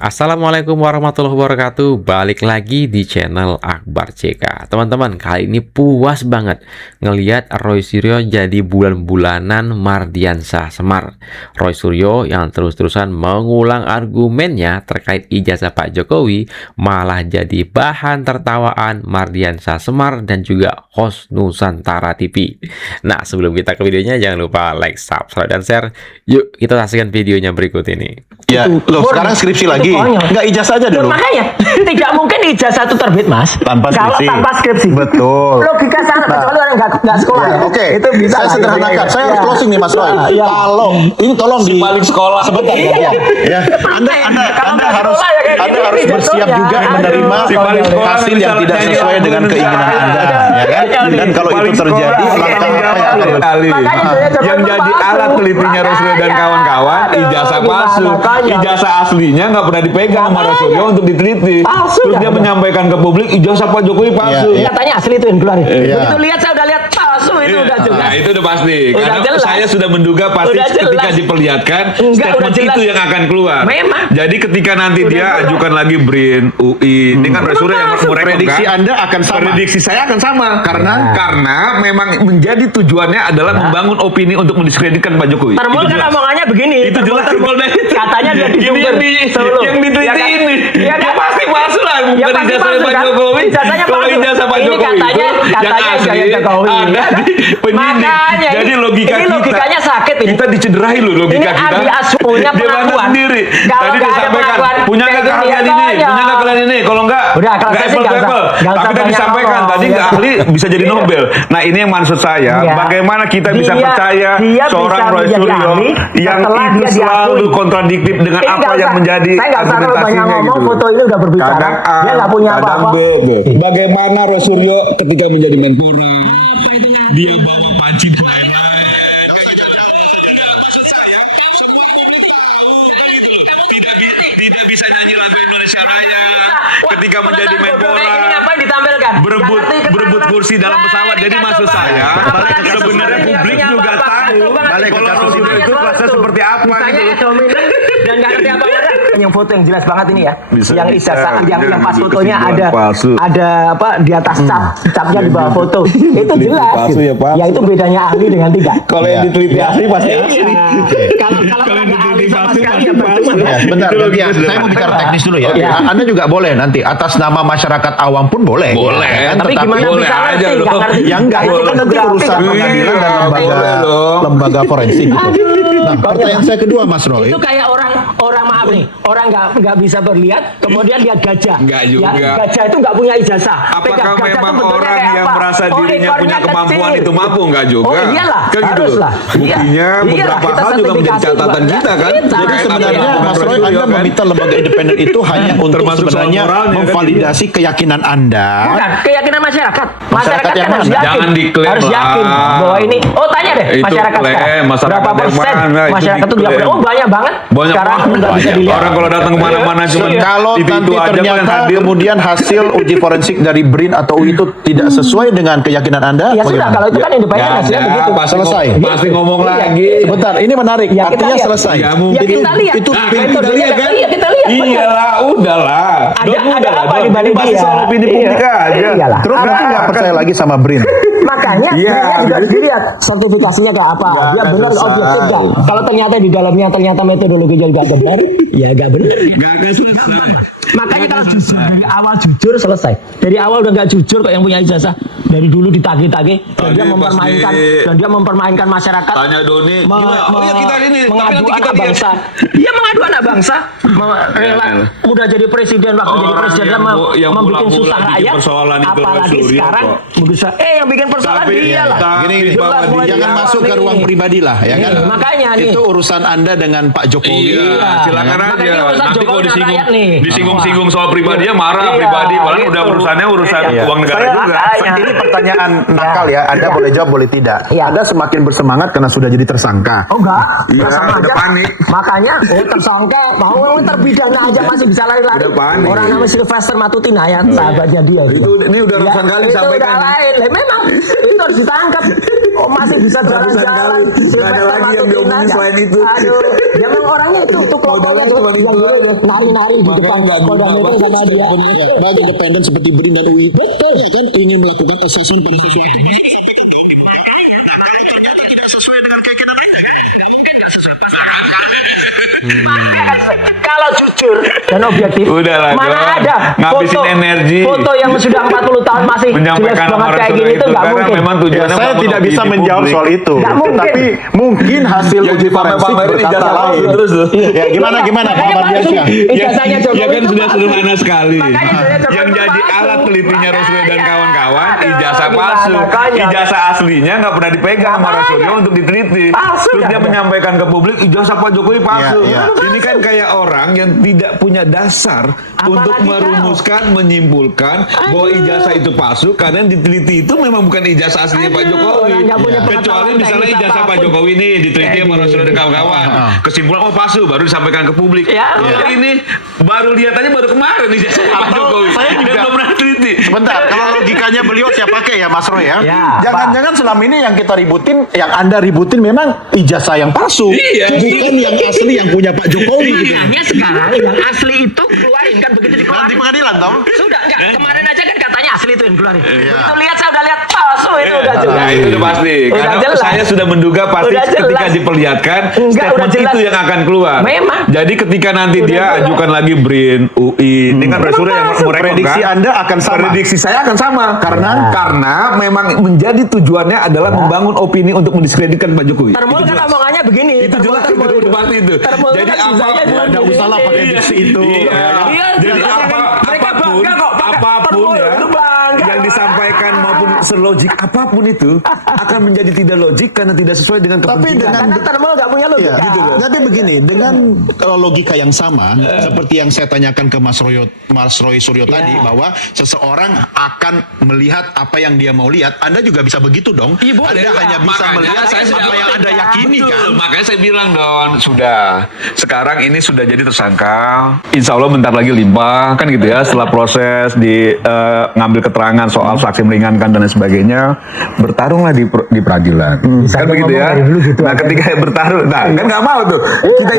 Assalamualaikum warahmatullahi wabarakatuh. Balik lagi di channel Akbar CK. Teman-teman, kali ini puas banget ngelihat Roy Suryo jadi bulan-bulanan Mardiansah Semar. Roy Suryo yang terus-terusan mengulang argumennya terkait ijazah Pak Jokowi malah jadi bahan tertawaan Mardiansah Semar dan juga host Nusantara TV. Nah, sebelum kita ke videonya jangan lupa like, subscribe, dan share. Yuk kita saksikan videonya berikut ini. Ya, loh sekarang skripsi lagi. Enggak ijazah aja dulu. Makanya tidak mungkin ijazah itu terbit, Mas. Tanpa Kalau skripsi. tanpa skripsi. Betul. Logika sangat kecuali orang nggak sekolah. Ya, Oke. Itu bisa. Saya sederhanakan. Saya harus closing nih Mas Roy. Ya. Kalau ini tolong di balik sekolah sebentar Iya. ya. Anda harus Anda harus bersiap juga menerima Si balik sekolah hasil yang tidak misalnya sesuai dengan keinginan Anda, ya kan? Dan kalau itu terjadi, langkah apa yang akan yang jadi alat telitinya Rosulio dan kawan-kawan ijazah palsu. Ijazah aslinya nggak pernah dipegang sama Rosulio untuk diteliti. Palsu, Terus dia ya. menyampaikan ke publik ijazah Pak Jokowi palsu. Iya. Katanya asli itu yang keluarin. Iya. Begitu lihat saya udah lihat palsu itu udah jelas. Nah, itu udah pasti. Udah Karena jelas. saya sudah menduga pasti Udah jelas. ketika diperlihatkan Enggak, udah statement jelas. itu yang akan keluar. Memang. Jadi ketika nanti Udah dia jelas. ajukan lagi BRIN, UI, ini kan Rosulio yang palsu. mereka prediksi Anda akan sama. Prediksi saya akan sama karena memang menjadi tujuannya adalah membangun opini untuk mendiskreditkan Pak Jokowi. Termul Itu kan jelas. omongannya begini. Itu jelas Termul. Termul. Katanya dia di Ini Jember, Solo. yang diteliti Ya kan? ini. Ya Ya kan? pasti palsu lah, Ya bukan pasti ijazah palsu, Pak kan? Jokowi. Ijazahnya Kalau palsu. ijazah Pak Ini Jokowi katanya yang asli gaya Jokowi, Anda ya kan? penyidik. Makanya Jadi logika ini kita. logikanya sakit ini. Kita dicederai loh logika Ini kita. ahli asuhnya Dia bantah pengakuan. sendiri. Kalau Tadi nggak ada disampaikan, pengakuan, punya nggak kayak gini keahlian ya ini, tanya. punya nggak keahlian ini. Kalau nggak, Udah, kalau nggak saya sih nggak usah- apple. nggak usah Tapi tadi banyak disampaikan, ngomong. tadi nggak Iya. ahli bisa jadi Iya. Nobel. Nah ini yang maksud saya, Iya. bagaimana kita bisa Dia- percaya dia seorang bisa Roy menjadi Suryo ahli yang setelah itu dia selalu diakui. kontradiktif dengan Ini apa nggak yang usah- menjadi saya nggak usah terlalu banyak argumentasinya ngomong, gitu. foto ini udah berbicara. Kadang A, Dia nggak punya kadang apa-apa. B. Bagaimana Roy Suryo ketika menjadi Menpora, dia bawa panci lain-lain. Maksud saya, semua publik tahu kan gitu loh. Tidak bisa nyanyi lagu Indonesia Raya ketika menjadi Menpora. Ini ngapain ditampilkan? berebut Nggak ngerti berebut keterangan. kursi dalam pesawat. Jadi Nah, maksud coba. saya Apalagi sebenarnya kasus publik ini juga apa-apa. tahu Coba balik ke kalau kasus Rosulio ini. itu kelasnya seperti apa Misalnya gitu. dominan dan nggak ngerti apa-apa. Yang foto yang jelas banget ini ya. Bisa yang ijazah yang pas jadi fotonya kesimpulan palsu. ada apa di atas capnya di bawah foto. Itu jelas. palsu gitu. ya palsu. Ya itu bedanya ahli dengan tidak. Kalau yang diteliti asli pasti asli. Kalau yang nggak ahli diteliti sama palsu sekali pasti ya percuma. palsu. Ya, sebentar, Itu nanti ya. logika Saya mau bicara teknis dulu ya. Iya. Anda juga boleh nanti atas nama masyarakat awam pun boleh. Boleh. Ya kan? Tapi Tetapi gimana boleh bisa aja ngerti? loh. Nggak ngerti. ya enggak, itu kan nanti urusan pengadilan dan Iya, boleh dong. lembaga forensik gitu. Nah, pertanyaan saya kedua Mas Roy. Itu kayak orang maaf nih, orang nggak bisa berlihat, kemudian lihat gajah. Nggak juga. Ya, gajah itu nggak punya ijazah. Apakah Gajah tuh memang bentuknya orang kayak yang apa? merasa dirinya ekornya punya kemampuan kecil. itu mampu? Enggak juga. Oh iyalah, Kan gitu harus loh. lah. Buktinya Iyalah, beberapa kita hal juga menjadi sertifikasi catatan juga. kita kan. Kita. Jadi Terkait sebenarnya apa yang Mas Roy Rosulio Anda kan. meminta lembaga independen itu hanya untuk Termasuk soal sebenarnya moralnya, kan, memvalidasi keyakinan Anda. Bukan, keyakinan masyarakat. Masyarakat yang kan harus mana? yakin. Jangan diklaim harus lah. yakin bahwa ini. Oh tanya deh, Itu masyarakat klaim, sekarang. masyarakat Berapa yang persen mana, itu masyarakat itu diklaim. diklaim? Oh banyak banget. Banyak Sekarang banget. nggak bisa dilihat. Orang kalau datang kemana-mana cuma Kalau itu nanti aja kok yang ternyata hadir. kemudian hasil uji forensik dari BRIN atau UI itu tidak sesuai dengan keyakinan Anda, Ya sudah, bagaimana? kalau itu kan independen Nggak hasilnya ada, begitu. pasti Selesai. Pasti ngomong Iya. lagi. Sebentar, ini menarik. Ya, kita Artinya lihat. selesai. Ya, mungkin. Ya kita lihat. Itu Nah, Itu kita dia lihat kan? kan? Iya kita lihat. betul. Iyalah, udahlah. Ada apa Dok. dibanding Ini pasti dia? soal opini publik Iya. aja. Iyalah. Terus berarti nggak percaya lagi sama BRIN? Makanya Iya. sebenarnya juga dilihat sertifikasinya ke apa, dia ada benar selesai. objektif nggak. Kalau ternyata di dalamnya ternyata metodologinya nggak benar, ya nggak benar. Nggak akan selesai. Makanya kalau jujur dari awal jujur selesai. Dari awal udah nggak jujur kok yang punya ijazah. Dari dulu ditagih-tagih dan Tadi dia pas mempermainkan di- dan dia mempermainkan masyarakat. Tanya Doni, Me- gila, oh ya kita ini, tapi mengadu nanti kita anak lihat. bangsa. Dia mengadu anak bangsa, rela Ya. udah jadi presiden waktu jadi Orang presiden yang membuat mula-mula susah bikin rakyat. persoalan itu Apalagi Roy Suryo sekarang kok. berusaha yang bikin persoalan Tapi- dia lah. Gini, Jelas bahwa mulai Jangan dari masuk awal ke nih. ruang pribadi lah, ya kan? Iya, makanya nih. Itu urusan Anda dengan Pak Jokowi. Iya, silakan Makanya aja. urusan Nanti Jokowi kalau dan rakyat nih. disinggung-singgung soal pribadinya marah Iya, pribadi, padahal gitu. udah urusannya urusan Iya. uang negara Saya- juga. Makanya. Ini pertanyaan nakal ya. Anda Iya. boleh jawab, boleh tidak. Iya. Anda semakin bersemangat karena sudah jadi tersangka. Oh enggak, Iya, sama udah aja. panik. Makanya tersangka, mau terpidana aja masih bisa lari-lari. Udah panik. Orang namanya Sylvester Matutina ya, sahabatnya dia. Ini udah ratusan kali Itu disampaikan. udah lain. Lah, memang itu harus ditangkap. Oh, masih bisa jalan-jalan. Nggak ada lagi yang diomongin selain itu. Aduh, memang orangnya itu kelompoknya tuh yang dulu nari-nari di depan Polda Metro sama dia. Bagi independen seperti BRIN dan UI, betul ya kan, ingin melakukan assessment pada sesuatu. Ternyata tidak sesuai dengan keyakinan lain. Kalau jujur dan objektif, Udahlah, mana Don. ada Ngabisin energi. foto yang sudah 40 tahun masih jelas Menyampaikan banget amarah kayak Rasulullah gini itu nggak karena mungkin. memang Ya, tujuannya saya untuk tidak bisa opini menjawab publik. soal itu. Nggak mungkin. Tapi mungkin hasil Yang uji forensik dipamer-pamerin berkata ijazah lain. palsu terus tuh. Ya, gimana Pak Makanya Mardiansyah? ijazahnya Jokowi Ya kan itu sudah palsu. sederhana sekali. Makanya Jokowi Yang itu jadi palsu. alat telitinya Rasulullah dan Makanya. kawan-kawan Aduh, ijazah gimana palsu. makanya. Ijazah aslinya nggak pernah dipegang sama Makanya. Rasulullah untuk diteliti. Palsu Terus kan dia ya? menyampaikan ke publik ijazah Pak Jokowi palsu. Iya, iya. Ini kan kayak orang yang tidak punya dasar untuk Apalagi merumuskan, menyimpulkan bahwa ijazah itu palsu karena yang diteliti itu memang bukan ijazah aslinya Pak Aduh, Jokowi. orang nggak punya Kecuali pengetahuan misalnya teknis ijazah Pak apapun. Jokowi ini diteliti sama Rasulullah dan kawan-kawan. Kesimpulan oh palsu baru disampaikan ke publik. Ya. Kalau ini baru lihat aja baru kemarin ijazah Pak Atau Jokowi. saya Dan juga- belum pernah teliti. Sebentar, kalau logikanya beliau saya pakai ya Mas Roy ya. Ya, Jangan-jangan selama ini yang kita ributin, yang Anda ributin memang ijazah yang palsu. Iya. Bukan yang asli yang punya Pak Jokowi gitu. Makanya sekarang yang asli itu keluarin kan begitu Nanti dikeluarin. pengadilan toh? Sudah enggak kemarin aja kan katanya asli itu yang keluarin. Iya. Begitu lihat saya udah lihat palsu itu udah jelas. Nah, itu udah pasti. Udah Karena jelas. saya sudah menduga pasti Udah jelas. ketika diperlihatkan Enggak, udah statement jelas. itu yang akan keluar. Memang. Jadi ketika nanti Udah dia jelas. ajukan lagi BRIN, UI, ini kan Rasulullah yang palsu. mereka Prediksi Anda akan sama. Prediksi saya akan sama karena memang menjadi tujuannya adalah membangun opini untuk mendiskreditkan Pak Jokowi. Termul kan omongannya begini. Itu jelas itu udah pasti itu. Termul Jadi kan apa? sisanya cuma Nggak gini. usah lah pakai diksi itu. Iya. Iya, Jadi mereka apapun bangga kok pakai apapun Termul ya itu bangga. yang disampaikan maupun selogik apapun itu akan menjadi tidak logik karena tidak sesuai dengan Tapi kepentingan. dengan Karena Termul nggak punya logika. Iya, gitu loh. Tapi begini, dengan logika yang sama seperti yang saya tanyakan ke Mas Roy Suryo tadi bahwa seseorang akan melihat apa yang dia mau lihat, Anda juga bisa begitu dong. Iya, boleh. Anda hanya bisa Makanya melihat saya sudah apa yang Anda yakini Betul, kan. makanya saya bilang Don, sudah. Sekarang ini sudah jadi tersangka. Insya Allah bentar lagi limpah, kan gitu ya. Setelah proses di ngambil keterangan soal saksi meringankan dan lain sebagainya, bertarunglah di peradilan. Kan begitu ya. Nah, ketika bertarung, nah kan nggak mau tuh. Kita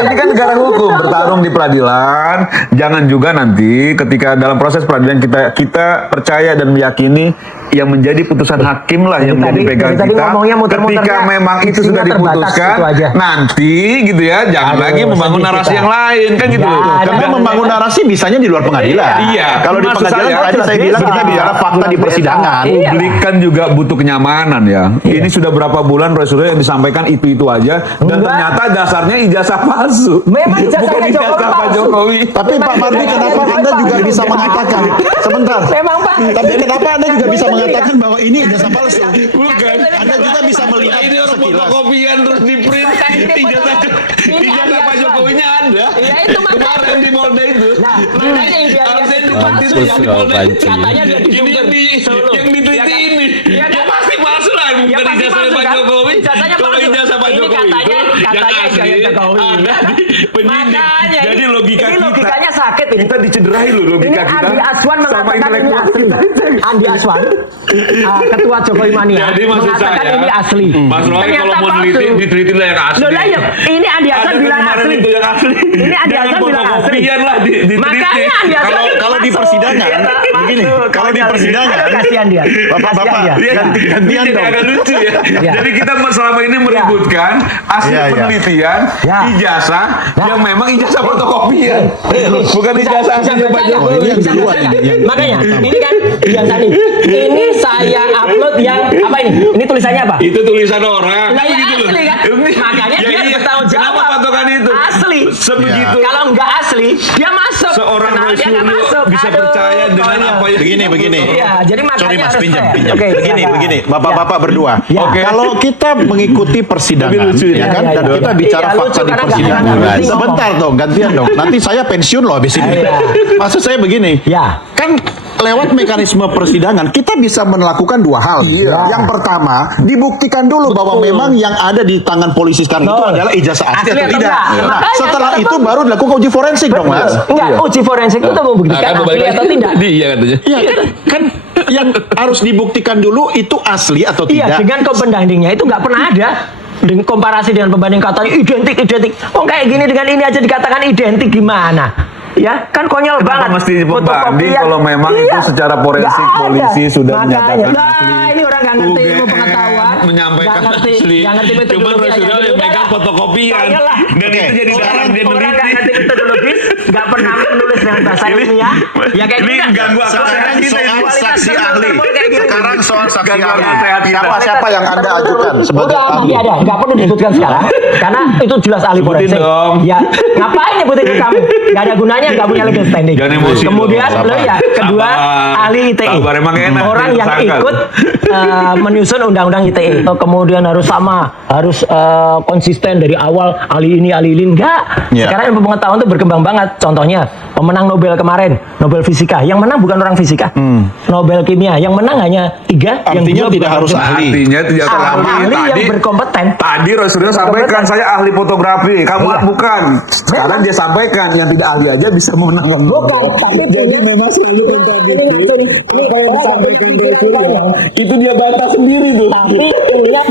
ini kan negara hukum, bertarung di peradilan. Jangan juga nanti ketika dalam proses peradilan kita percaya dan meyakini yang menjadi putusan hakim lah yang menjadi pegangan tadi kita. ngomongnya muter-muter, Ketika Kak. memang itu Isinya sudah terbatas, diputuskan, itu aja. nanti gitu ya, jangan Aduh, lagi membangun sedih narasi kita. yang lain kan gitu. Ya, Karena ada. membangun narasi bisanya di luar pengadilan. Iya. Kalau di Maksud pengadilan saya, tadi saya bilang kita bicara fakta di persidangan. Iya. Publik kan juga butuh kenyamanan ya. Ini sudah berapa bulan Rasulullah yang disampaikan itu aja dan Enggak. ternyata dasarnya ijazah palsu. Memang ijazahnya Bukan ijazah Jokowi Pak palsu. Jokowi. Tapi Pak Mardi, kenapa Anda juga bisa mengatakan sebentar? Memang, Pak. Tapi kenapa Anda juga bisa mengatakan bahwa ini ijazah palsu? Bukan. Anda juga bisa melihat Ini orang sekilas. fotokopian terus di print ijazah Pak Jokowinya ada. Iya, itu makanya. Kemarin di Polda itu. Nah, makanya idealnya Harusnya itu di Polda palsu. itu yang di Polda itu. Katanya dia di Ini yang di Solo. yang diteliti Ya kan? ini. Ya Ya kan? pasti palsu lah, Ya bukan pasti ijazah palsu, Pak kan? Jokowi. Ijazahnya Kalau palsu. ijazah Pak Ini Jokowi katanya itu yang ijazah asli Jokowi. ada di penyidik. Makanya Jadi ini- logika ini kita logikanya sakit ini. kita dicederai loh Ini logika kita. Andi Aswan sama mengatakan ini intelektual asli. kita. Andi Aswan, ketua Jokowi Mania, Jadi maksud mengatakan saya, ini asli. Mas Roy Ternyata kalau mau palsu. neliti, diteliti lah yang asli. Loh lah ya, ini Andi Aswan Ada bilang kemarin asli. itu yang asli. Ini Andi Jangan Aswan bilang asli. fotokopian lah diteliti. Makanya Andi Aswan Kalau di masuk. persidangan, Iya, begini, masuk. kalau di persidangan, Kasihan dia. Bapak-bapak, Kasihan dia. Dia gantian jadi dong. agak lucu ya. Ya. Jadi kita selama ini meributkan hasil Ya, ya. penelitian Ya. ijazah Ya. yang memang ijazah fotokopian. Bukan ijazah aslinya Pak baca. Jokowi. ini yang duluan ini, yang Makanya, ini kan biasa nih. Ini saya upload yang apa ini? Ini tulisannya apa? Itu tulisan orang. Nah, ya Gitu loh. asli kan? Ini- Makanya ya dia iya. bertanggung jawab. Kenapa patokan itu? Asli. Sebegitu. Kalau nggak asli, dia masuk. Seorang Kenal dia nggak Rasulullah masuk. bisa Aduh, percaya dengan konyol. apa yang Begini. Iya, jadi makanya Sorry Mas, harus pinjam. fair. Oke, Begini, silakan. Bapak-bapak berdua. Ya. Oke. Kalau kita mengikuti persidangan, Tapi lucu ya ya. kan, Iya, dan iya. kita bicara Iya, lucu fakta di karena nggak persidangan. ngerti Sebentar dong, gantian dong. Nanti saya pensiun loh habis ini. Iya. Maksud saya begini, Ya. kan lewat mekanisme persidangan kita bisa melakukan dua hal. Yang pertama, dibuktikan dulu bahwa memang yang ada di tangan polisi sekarang itu Betul. adalah ijazah asli Asli atau atau tidak. enggak. Nah, Makanya setelah kita itu bagus. baru dilakukan uji forensik dong, Mas. Enggak, uji forensik itu membuktikan asli atau tidak. Iya katanya. Iya kan yang harus dibuktikan dulu itu asli atau Iya, tidak. dengan pembandingnya itu nggak pernah ada. Dengan komparasi dengan pembanding katanya identik. Oh kayak gini dengan ini aja dikatakan identik gimana? Ya, kan konyol Kenapa banget. mesti dibanding Fotokopian. kalau memang itu secara forensik nggak ada. polisi sudah Makanya, menyatakan lah, asli. ini orang nggak ngerti ilmu UGM pengetahuan, menyampaikan nggak ngerti, asli. nggak ngerti Cuman metodologi. Rosuryo yang megang fotokopian dan Oke. itu jadi dalam dia Orang nggak meneliti. ngerti metodologis, nggak pernah menulis dengan bahasa Ini- ilmiah. Ya kayak ini gitu. ganggu akal Sekarang sehat kita ini. soal saksi ahli. Sekarang soal saksi Ganggu ahli. akal sehat kita. Siapa yang Anda ajukan sebagai Udah, ahli? nanti ada, nggak perlu disebutkan sekarang, karena itu jelas ahli Sebutin forensik. dong. Ya, ngapain nyebutin ke kamu? Nggak ada gunanya, nggak punya legal standing. Jangan emosi Kemudian, dong. lo ya, kedua Sabar. ahli ITE. Sabar, emang enak Orang jadi yang tersangka. ikut menyusun undang-undang ITE. Kemudian harus sama, harus konsisten dari awal ahli ini enggak. Ya. Sekarang ilmu pengetahuan itu berkembang banget. Contohnya pemenang Nobel kemarin, Nobel Fisika. Yang menang bukan orang fisika. Nobel Kimia. Yang menang hanya 3. yang Artinya dua tidak bukan harus fisika. ahli. Artinya tidak terlalu Ahli yang berkompeten. Tadi Rosuryo sampaikan saya ahli fotografi, kamu Iya. bukan. Sekarang dia sampaikan yang tidak ahli aja bisa memenangkan. Jadi memang selalu kontradiktif. Kalau disampaikan Rosuryo, itu dia bantah sendiri tuh. Tapi punya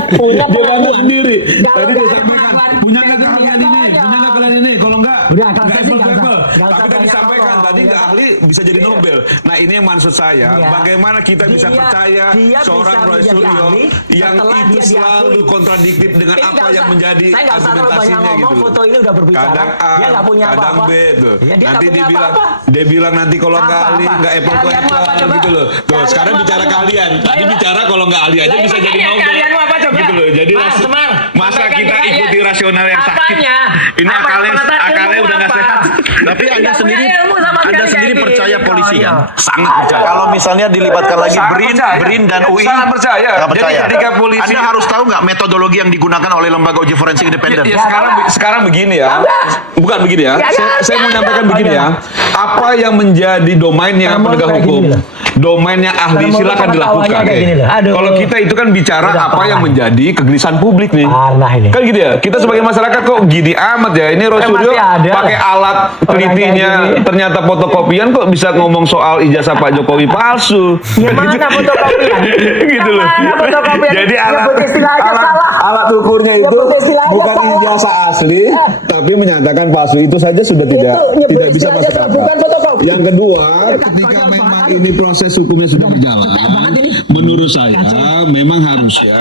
Dia bantah sendiri. Nggak Tadi dia usah sampaikan, pengakuan. punya nggak Iya, kalian ini, iya. punya nggak kalian ini. Kalau nggak, Udah, kalau saya sih level. nggak usah. Nggak usah Tapi tadi banyak disampaikan, ngomong. tadi nggak ahli bisa jadi Nobel. Nah ini yang maksud saya, Iya. bagaimana kita bisa Dia- percaya dia seorang bisa menjadi Rosuryo ahli yang setelah itu dia selalu diakui. kontradiktif dengan Ini apa nggak yang usah. menjadi Saya nggak usah terlalu banyak argumentasinya ngomong, gitu loh. foto ini udah berbicara. Kadang A, Dia nggak punya kadang apa-apa. B tuh. Ya, dia Nanti nggak dia punya bilang, apa-apa. dia bilang nanti kalau nggak Apa-apa. ahli nggak apple to Kalian mau apa apple coba? gitu loh. Tuh Kalian sekarang mau bicara apa coba? kalian. Tadi Ayo. bicara kalau nggak ahli aja Lah, bisa ini jadi makanya Nobel. kalian mau apa coba? Gitu loh. Jadi Mas, Semar, masa sampaikan kita ke rakyat. ikuti rasional yang sakit. Apanya? Ini Apa akalnya pengetahuan ilmu udah nggak apa? sehat. Tapi Anda Nggak sendiri, punya ilmu sama Anda sekali sendiri kayak percaya gini. polisi kan? Sangat percaya. Kalau misalnya dilibatkan lagi Sangat BRIN, percaya. BRIN dan UI, Sangat percaya. nggak Jadi percaya. ketika polisi- Anda harus tahu nggak metodologi yang digunakan oleh lembaga uji forensik independen? Ya, sekarang begini ya. Bukan begini ya. Saya mau nyampaikan begini ya. Apa yang menjadi domainnya Termol penegak kayak hukum, gini loh. domainnya ahli Termol silakan pengetahuannya dilakukan. kayak gini loh. Aduh. Kalau kita itu kan bicara Udah apa yang parah. menjadi kegelisahan publik nih. Parah ini. Kan gitu ya. Kita sebagai masyarakat kok gini amat ya. Ini Rosuryo masih ada pakai lah. alat telitinya Orang kayak gini. ternyata fotokopian kok bisa ngomong soal ijazah Pak Jokowi palsu. Gimana fotokopian? Gitu loh. Gimana fotokopian? Jadi Nyebut istilah aja salah. alat ukurnya itu Nyebut istilah aja bukan salah. ijazah asli, tapi menyatakan palsu. Itu saja sudah nyebut tidak bisa istilah aja masuk salah, akal. bukan fotokopi. Yang kedua, ketika memang ini proses hukumnya sudah berjalan, menurut saya memang harusnya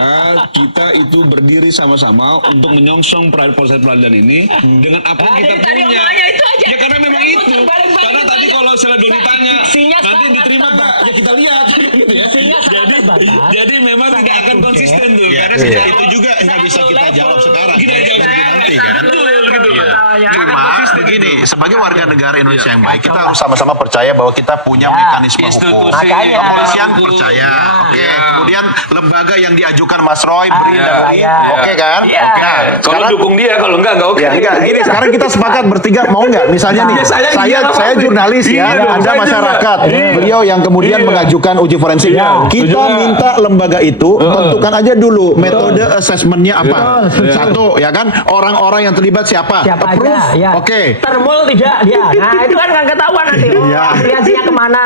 kita itu berdiri sama-sama untuk menyongsong proses peradilan ini dengan apa yang kita Tadi punya. omongannya itu aja. Ya karena memang Kamu itu. terbalik-balik Karena tadi aja. kalau Seladon ditanya, Diksinya nanti sangat diterima nggak? terbatas. Ya kita lihat. Gitu ya. Diksinya sangat Jadi, terbatas. jadi memang tidak akan konsisten tuh. Ya, Karena iya. sejak Itu juga nggak bisa kita jawab sekarang. Kita jawab sekarang. Nanti kan. Betul, gitu loh. Cuma begini, sebagai warga negara Indonesia yang baik, kita harus sama-sama percaya bahwa kita punya mekanisme hukum. Institusi. Makanya. Kepolisian Betul. percaya, oke. Ya. Kemudian lembaga yang diajukan Mas Roy, BRIN dan UI, ya. oke kan? Ya. Nah, Kalau sekarang dukung dia, kalau enggak oke. ya, enggak, gini, sekarang kita sepakat bertiga mau nggak? Misalnya nih, Iya, saya saya iya, jurnalis iya ya, dong, Anda saya masyarakat, juga. Iya. beliau yang kemudian Iya. mengajukan uji forensik. Iya, Kita setuju. minta lembaga itu tentukan aja dulu metode assessmentnya apa. Satu, ya kan? Orang-orang yang terlibat siapa? Siapa Approve? aja? Ya. Oke. Termul tidak dia. Nah itu kan nggak ketahuan nanti. Iya. Afiliasinya kemana?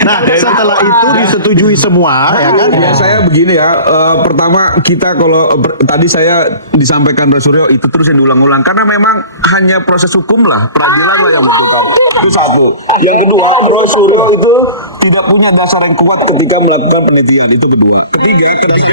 Nah, setelah itu disetujui semua, ya kan? Ya saya begini ya, pertama kita kalau tadi saya disampaikan Rosuryo itu terus yang diulang-ulang karena memang hanya proses hukum lah, peradilan lah yang menentukan. Itu satu. Yang kedua, Rosuryo itu tidak punya dasar yang kuat ketika melakukan penelitian. Itu kedua. Ketiga, ketika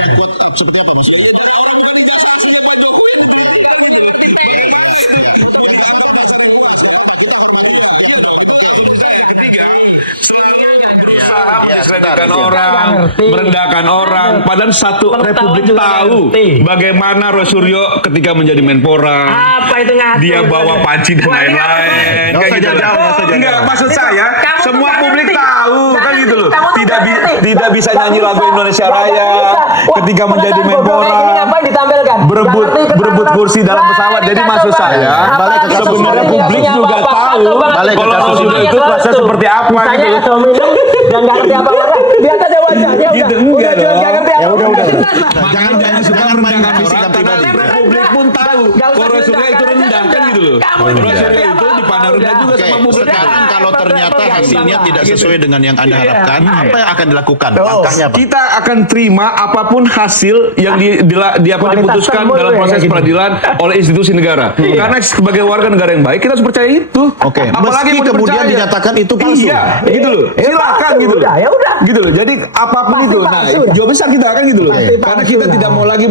merendahkan orang, ngerti. merendahkan orang. Padahal satu Pengetahuan republik juga tahu ngerti. bagaimana Rosuryo ketika menjadi Menpora. Apa itu ngatur? Dia bawa panci dan Wah, ini lain-lain. Nggak usah Kayak gitu jauh-jauh, lah. nggak usah jauh-jauh. Enggak, maksud Itu, saya kamu tuh semua nggak publik ngerti. tahu Nggak kan gitu loh. ngerti. Kamu tuh Tidak nggak ngerti. tidak bisa Nggak nyanyi bisa. lagu Indonesia Nggak Raya bisa. Wah, ketika menjadi pengetahuan bodoh kayak gini Menpora. ngapain ditampilkan? Berebut Nggak ngerti berebut ketahuan. kursi dalam Wah, pesawat. ini Jadi kacau maksud banget. saya balik ke kasus sebenarnya ini. publik Punya juga bapak, tahu kacau banget. Balik ke kalau kasus Rosuryo ini. itu kelasnya seperti apa Misalnya gitu. atau minum dan nggak ngerti apa-apa. Lihat aja wajahnya Gitu, udah enggak jelas dong. nggak ngerti Ya apa-apa. udah. Jelas lah. Jangan main fisika pribadi. Publik pun tahu Nggak usah kalau Rosuryo itu direndahkan rendah aja kan udah. gitu loh. Kamu Rosuryo ngerti itu apa-apa dipandang rendah udah. juga Oke, sama publik. sekarang kalau ternyata hasilnya Bang. tidak sesuai dengan yang Anda Iya. harapkan, apa yang akan dilakukan? Oh, Langkahnya apa? kita akan terima apapun hasil yang diputuskan termul dalam ya, proses kayak gitu. peradilan oleh institusi negara. Karena sebagai warga negara yang baik kita harus percaya itu. Oke, Apalagi meski mau kemudian dipercaya. dinyatakan itu palsu. Iya, gitu loh. Silakan palsu, gitu loh. udah, ya udah. Gitu loh. Jadi apapun Pasti itu. Nah, palsu, udah. jawab besar kita akan gitu loh. Pasti Karena palsu kita lah. tidak mau lagi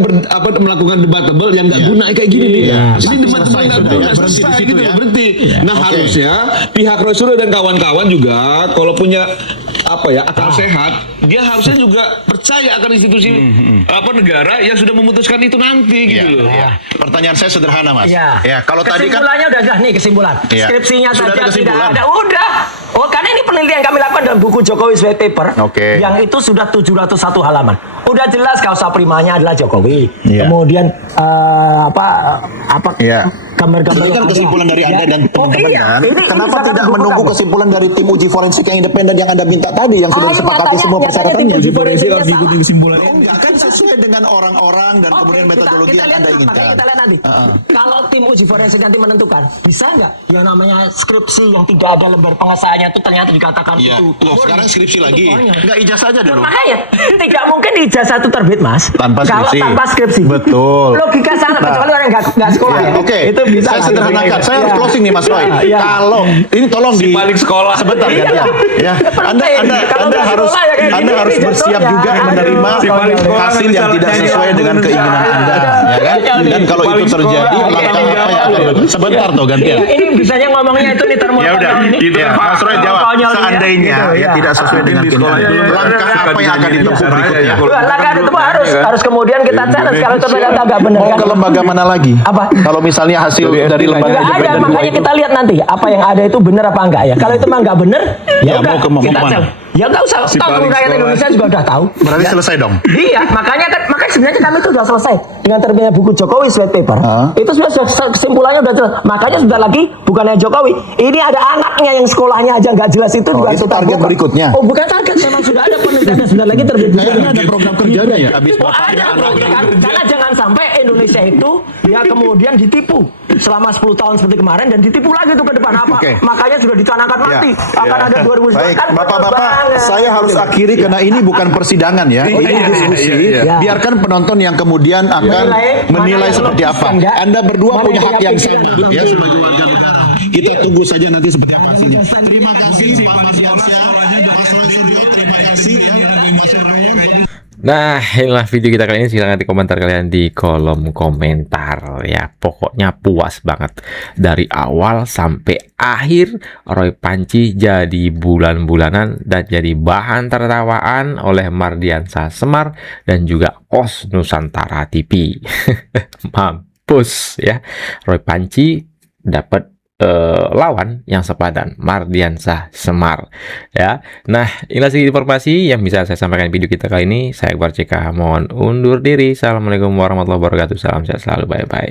melakukan debatable yang nggak guna kayak gini nih. Ini debatable nggak guna. Berhenti di Selesai situ gitu ya. loh, berhenti. Nah, Oke. harusnya pihak Roy Suryo dan kawan-kawan juga kalau punya akal sehat, dia harusnya juga percaya akan institusi negara yang sudah memutuskan itu nanti gitu loh. Ya. Pertanyaan saya sederhana, Mas. Iya. Ya, kalau tadi kan kesimpulannya udah jelas nih kesimpulan. Iya. Skripsinya Sudah saja ada tidak kesimpulan? ada. Udah. Oh, karena ini penelitian kami lakukan dalam buku Jokowi White Paper. Oke. Yang itu sudah 701 halaman. Udah jelas kausa primanya adalah Jokowi. Iya. Kemudian Iya. gambar-gambar Ini kan yang ada. kesimpulan dari Anda dan Oh, teman-teman iya. kan? Ini Kenapa bisa tidak kami menunggu bukukan. kesimpulan dari tim uji forensik yang independen yang Anda minta tadi yang sudah Oh, disepakati nyatanya- semua nyatanya persyaratannya? tim uji forensiknya harus diikuti salah. kesimpulannya. Oh, enggak, kan sesuai dengan orang-orang dan kemudian metodologi yang Anda inginkan. Kita lihat nanti. Kalau tim uji forensik nanti menentukan, bisa nggak yang namanya skripsi yang tidak ada lembar pengesahannya itu ternyata dikatakan Iya. itu. Loh, sekarang skripsi Itu lagi. konyol. Enggak, ijazah aja dulu. Makanya tidak mungkin ijazah itu terbit, Mas. Tanpa Kalau skripsi. tanpa skripsi. Betul. Logika salah Nah. kecuali orang nggak sekolah. Ya, ya. oke. Itu bisa. Saya lah. sederhanakan. Saya harus Iya. closing nih, Mas Roy. Iya. Kalau ini tolong Si balik sekolah. sebentar Iya. gantian. Ya. Anda Penting. Kalau Anda nggak harus sekolah ya kayak Anda gini, harus ini bersiap jatuhnya. juga Aduh. menerima Si balik sekolah hasil nggak yang bisa tidak nyanyi sesuai lagu dengan keinginan Indonesia. Anda, ya kan? Dan kalau itu Balik terjadi, sekolah, langkah oke. apa yang akan dilakukan? Sebentar toh gantian. Iya, ini bisanya ngomongnya itu nih termul. Ya udah, Itu ya, kan Mas Roy jawab. konyol ya. Seandainya Gitu, ya ya. tidak sesuai dengan Di sekolah keinginan, itu, langkah apa yang akan ditempuh berikutnya? Langkah itu harus kemudian kita challenge kalau ternyata nggak benar Mau kan. ke lembaga mana lagi? Apa? Kalau misalnya hasil dari lembaga Nggak ada, independen makanya kita lihat nanti apa yang ada itu benar apa enggak ya. Kalau itu mah nggak benar, Ya, ya udah mau ke kita mana? challenge. Ya nggak usah. Si Tahu paling rakyat sekolah. Indonesia juga udah tahu. berarti selesai dong. Iya, makanya sebenarnya kami itu sudah selesai dengan terbitnya buku Jokowi White Paper. Itu sudah kesimpulannya udah jelas. Makanya sudah lagi bukannya Jokowi, ini ada anaknya yang sekolahnya aja nggak jelas itu juga itu kita target buka. berikutnya. Oh, bukan target, memang sudah ada penelitiannya sudah lagi terbit. Kayaknya ada program kerjanya ya. Habis Oh, ada program. Karena jangan sampai Indonesia itu ya kemudian ditipu selama 10 tahun seperti kemarin dan ditipu lagi tuh ke depan apa? Oke. Makanya sudah dicanangkan mati akan ada 2000. Baik, Kan Bapak-bapak, banget. saya harus akhiri karena ini bukan persidangan ya. Ini Iya, diskusi. iya. Biarkan penonton yang kemudian akan menilai mana seperti yang apa. logis, enggak? Anda berdua Mana punya yang hak yang logis, sama enggak? ya sebagai warga negara. Kita tunggu saja nanti seperti apa hasilnya. Terima kasih Pak Mardiansyah, Mas Roy Suryo, terima kasih ya dari masyarakat. Nah, inilah video kita kali ini. Silahkan di komentar kalian di kolom komentar ya. Pokoknya puas banget dari awal sampai akhir. Roy Panci jadi bulan-bulanan dan jadi bahan tertawaan oleh Mardiansyah Semar dan juga OS Nusantara TV. Mampus ya. Roy Panci dapat lawan yang sepadan, Mardiansyah Semar ya. Nah, inilah sedikit informasi yang bisa saya sampaikan di video kita kali ini. Saya Akbar CK mohon undur diri. Assalamualaikum warahmatullahi wabarakatuh. Salam sehat selalu, bye bye.